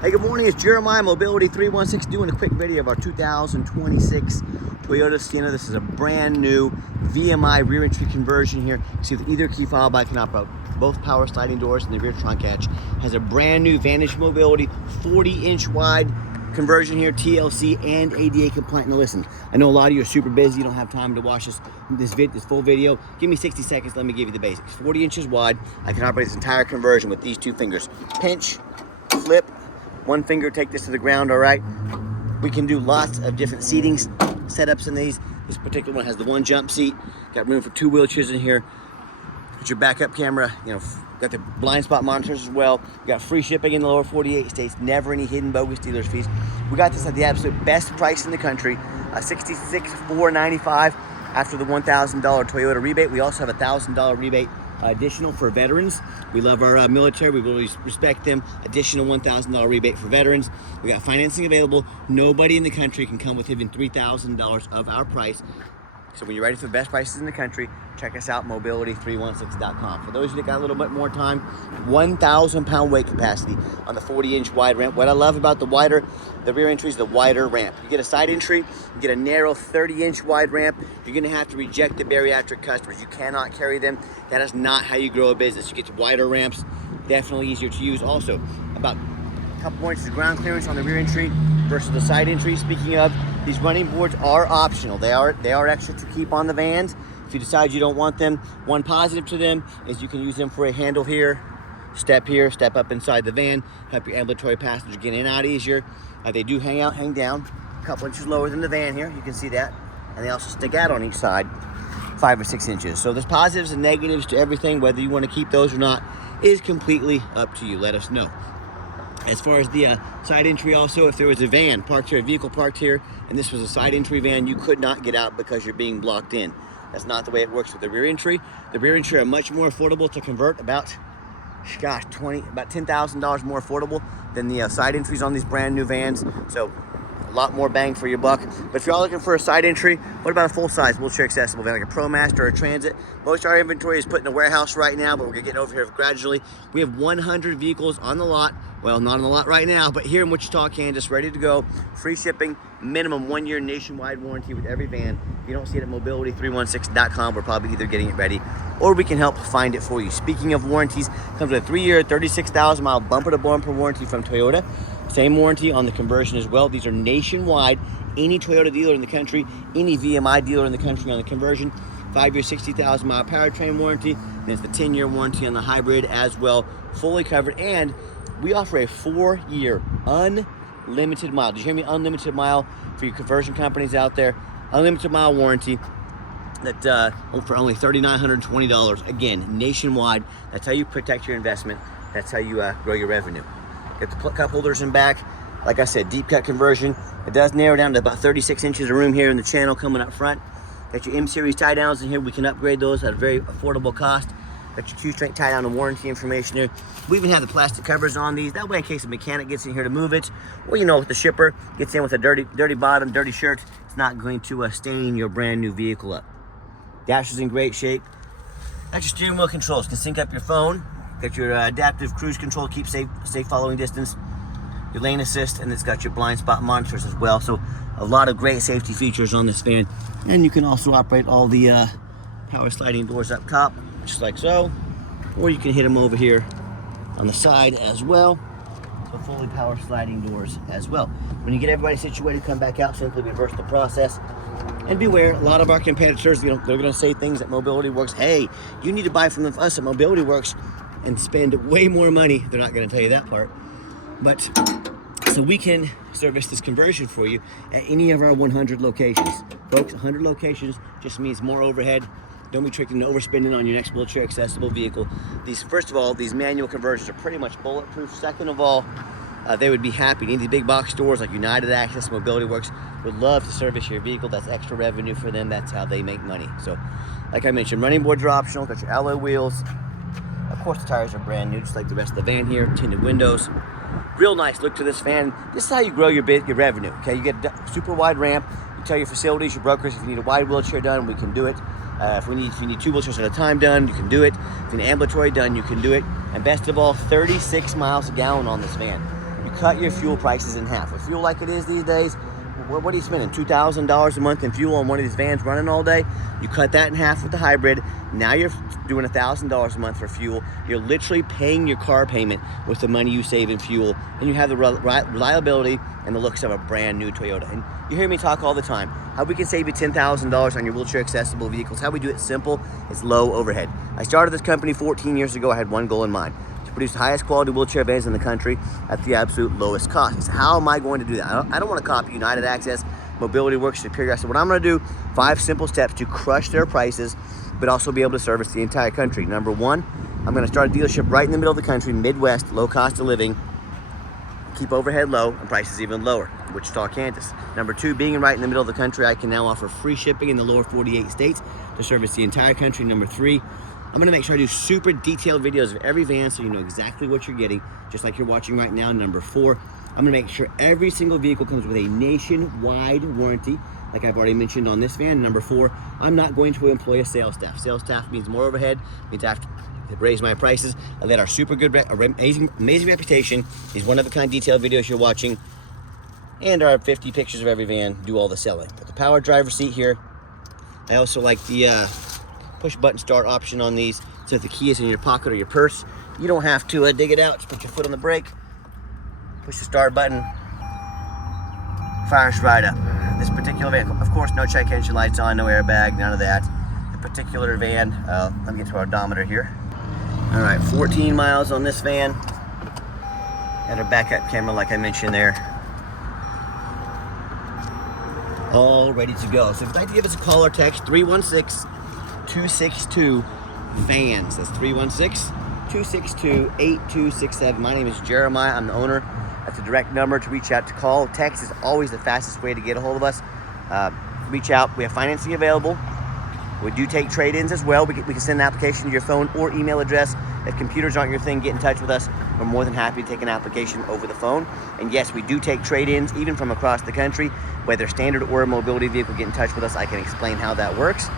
Hey, good morning. It's Jeremiah, Mobility 316, doing a quick video of our 2026 Toyota Sienna. This is a brand new VMI rear entry conversion here. You see with either key fob, I can operate both power sliding doors and the rear trunk hatch. Has a brand new Vantage Mobility 40-inch wide conversion here, TLC and ADA compliant. Now listen, I know a lot of you are super busy, you don't have time to watch this full video. Give me 60 seconds, let me give you the basics. 40 inches wide, I can operate this entire conversion with these two fingers. Pinch, flip, one finger, take this to the ground, all right? We can do lots of different seating setups in these. This particular one has the one jump seat, got room for 2 wheelchairs in here. Got your backup camera, got the blind spot monitors as well. You got free shipping in the lower 48 states, never any hidden bogus dealer's fees. We got this at the absolute best price in the country, $66,495 after the $1,000 Toyota rebate. We also have a $1,000 rebate additional for veterans. We love our military, we really respect them. Additional $1,000 rebate for veterans. We got financing available. Nobody in the country can come within $3,000 of our price. So when you're ready for the best prices in the country, check us out, mobility316.com. For those of you that got a little bit more time, 1,000 pound weight capacity on the 40-inch wide ramp. What I love about the rear entry is the wider ramp. You get a side entry, you get a narrow 30-inch wide ramp. You're gonna have to reject the bariatric customers. You cannot carry them. That is not how you grow a business. You get to wider ramps, definitely easier to use. Also, about a couple more inches of ground clearance on the rear entry versus the side entry. Speaking of, these running boards are optional. They are extra to keep on the vans. If you decide you don't want them, one positive to them is you can use them for a handle here, step up inside the van, help your ambulatory passengers get in and out easier. They do hang down a couple inches lower than the van here. You can see that. And they also stick out on each side 5 or 6 inches. So there's positives and negatives to everything. Whether you want to keep those or not is completely up to you. Let us know. As far as the side entry also, if there was a van parked here, a vehicle parked here, and this was a side entry van, you could not get out because you're being blocked in. That's not the way it works with the rear entry. The rear entry are much more affordable to convert, about $10,000 more affordable than the side entries on these brand new vans. So a lot more bang for your buck. But if you're all looking for a side entry, what about a full-size wheelchair accessible van like a ProMaster or a Transit? Most of our inventory is put in the warehouse right now, but we're getting over here gradually. We have 100 vehicles on the lot. Well, not on the lot right now, but here in Wichita, Kansas, ready to go. Free shipping, minimum 1 year nationwide warranty with every van. If you don't see it at mobility316.com, we're probably either getting it ready or we can help find it for you. Speaking of warranties, comes with a 3-year, 36,000 mile bumper to bumper warranty from Toyota. Same warranty on the conversion as well. These are nationwide. Any Toyota dealer in the country, any VMI dealer in the country on the conversion. 5-year, 60,000 mile powertrain warranty. There's the 10-year warranty on the hybrid as well, fully covered. And we offer a 4-year unlimited mile. Did you hear me? Unlimited mile for your conversion companies out there. Unlimited mile warranty that for only $3,920. Again, nationwide. That's how you protect your investment. That's how you grow your revenue. Get the cup holders in back. Like I said, deep cut conversion. It does narrow down to about 36 inches of room here in the channel coming up front. Got your M series tie downs in here. We can upgrade those at a very affordable cost. Got your 2-strength tie down and warranty information here. We even have the plastic covers on these. That way, in case a mechanic gets in here to move it, or if the shipper gets in with a dirty bottom, dirty shirt, it's not going to stain your brand new vehicle up. Dash is in great shape. Got your steering wheel controls. Can sync up your phone. Got your adaptive cruise control, keep safe following distance. Your lane assist, and it's got your blind spot monitors as well. So a lot of great safety features on this van. And you can also operate all the power sliding doors up top, just like so. Or you can hit them over here on the side as well. So fully power sliding doors as well. When you get everybody situated, come back out, simply reverse the process. And beware, a lot of our competitors, they're gonna say things at Mobility Works. Hey, you need to buy from us at Mobility Works and spend way more money. They're not gonna tell you that part. But so we can service this conversion for you at any of our 100 locations. Folks, 100 locations just means more overhead. Don't be tricked into overspending on your next wheelchair accessible vehicle. First of all, these manual conversions are pretty much bulletproof. Second of all, they would be happy. Any of these big box stores like United Access, Mobility Works would love to service your vehicle. That's extra revenue for them. That's how they make money. So, like I mentioned, running boards are optional. Got your alloy wheels. Of course, the tires are brand new, just like the rest of the van here. Tinted windows. Real nice look to this van. This is how you grow your revenue. Okay, you get a super wide ramp. You tell your facilities, your brokers, if you need a wide wheelchair done, we can do it. If you need 2 wheelchairs at a time done, you can do it. If you need ambulatory done, you can do it. And best of all, 36 miles a gallon on this van. You cut your fuel prices in half. With fuel like it is these days, what are you spending? $2,000 a month in fuel on one of these vans running all day? You cut that in half with the hybrid. Now you're doing $1,000 a month for fuel. You're literally paying your car payment with the money you save in fuel, and you have the reliability and the looks of a brand new Toyota. And you hear me talk all the time, how we can save you $10,000 on your wheelchair accessible vehicles. How we do it simple, it's low overhead. I started this company 14 years ago. I had one goal in mind: to produce the highest quality wheelchair vans in the country at the absolute lowest cost. So how am I going to do that? I don't want to copy United Access, Mobility Works, Superior. I said, what I'm going to do, 5 simple steps to crush their prices, but also be able to service the entire country. Number 1, I'm going to start a dealership right in the middle of the country, Midwest, low cost of living, keep overhead low and prices even lower, Wichita, Kansas. Number 2, being right in the middle of the country, I can now offer free shipping in the lower 48 states to service the entire country. Number 3, I'm gonna make sure I do super detailed videos of every van so you know exactly what you're getting, just like you're watching right now. Number 4, I'm gonna make sure every single vehicle comes with a nationwide warranty, like I've already mentioned on this van. Number 4, I'm not going to employ a sales staff. Sales staff means more overhead, means I have to raise my prices. I let our super good, amazing reputation, these one-of-a-kind detailed videos you're watching, and our 50 pictures of every van do all the selling. But the power driver seat here, I also like the push button start option on these, so if the key is in your pocket or your purse, you don't have to dig it out. Just put your foot on the brake, push the start button, fires right up. This particular van, of course, no check engine lights on, no airbag, none of that. The particular van, let me get to our odometer here. All right, 14 miles on this van. Got our backup camera like I mentioned there. All ready to go. So if you'd like to give us a call or text, 316-262-VANS. That's 316-262-8267. My name is Jeremiah. I'm the owner. That's a direct number to reach out to call. Text is always the fastest way to get a hold of us. Reach out. We have financing available. We do take trade-ins as well. We can send an application to your phone or email address. If computers aren't your thing, get in touch with us. We're more than happy to take an application over the phone. And yes, we do take trade-ins, even from across the country. Whether standard or a mobility vehicle, get in touch with us. I can explain how that works.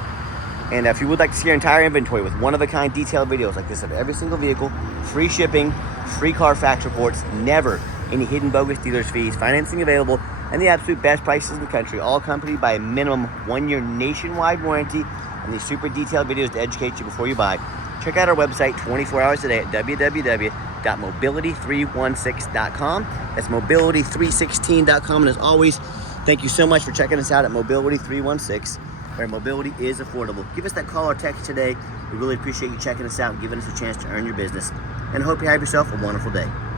And if you would like to see our entire inventory with one-of-a-kind detailed videos like this of every single vehicle, free shipping, free Carfax reports, never any hidden bogus dealers fees, financing available, and the absolute best prices in the country, all accompanied by a minimum 1-year nationwide warranty, and these super detailed videos to educate you before you buy. Check out our website 24 hours a day at www.mobility316.com. That's mobility316.com. And as always, thank you so much for checking us out at Mobility 316, where mobility is affordable. Give us that call or text today. We really appreciate you checking us out and giving us a chance to earn your business. And I hope you have yourself a wonderful day.